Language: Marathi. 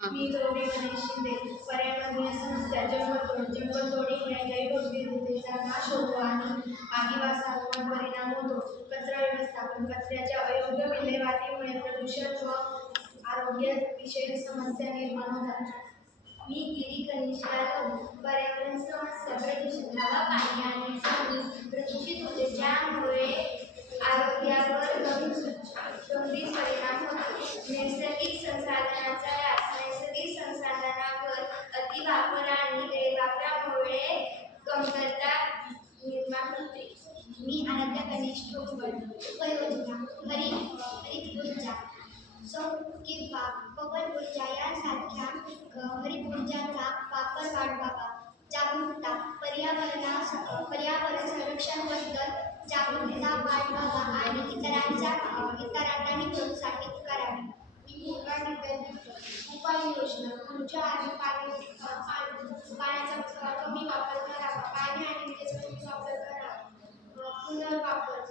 हां. मी गौरी गणेश शिंदे. पर्यावरणीय समस्या जंगलतोडीमुळे जैवविविधतेचा नाश होतो आणि आदिवासांवर परिणाम होतो. कचरा व्यवस्थापन कचऱ्याच्या अयोग्य विल्हेवाटीमुळे प्रदूषण व आरोग्य विषयक समस्या निर्माण होतात. मी गिरी गणेश यादव. पर्यावरण समस्या प्रदूषण हवा पाणी आणि जमीन प्रदूषित होते ज्यामुळे आरोग्यावर गंभीर परिणाम होतो. नैसर्गिक संसाधनांचा ऱ्हास नैसर्गिक संसाधनांवर अतिवापर आणि गैरवापरामुळे कमतरता निर्माण होते. मी आराध्या गणेश ठोकवड. उपयोजना हरित ऊर्जा सौर किंवा पवन ऊर्जा यांसारख्या हरित ऊर्जाचा वापर वाढवावा. जागरूकता पर्यावरण संरक्षणाबद्दल जागरूकता वाढवावा आणि इतरांनाही प्रोत्साहित करावे. मी उपाययोजना ऊर्जा आणि पाण्याचा कमी वापर करावा. पाणी आणि विजेचा कमी वापर करावा. पुनर्वापर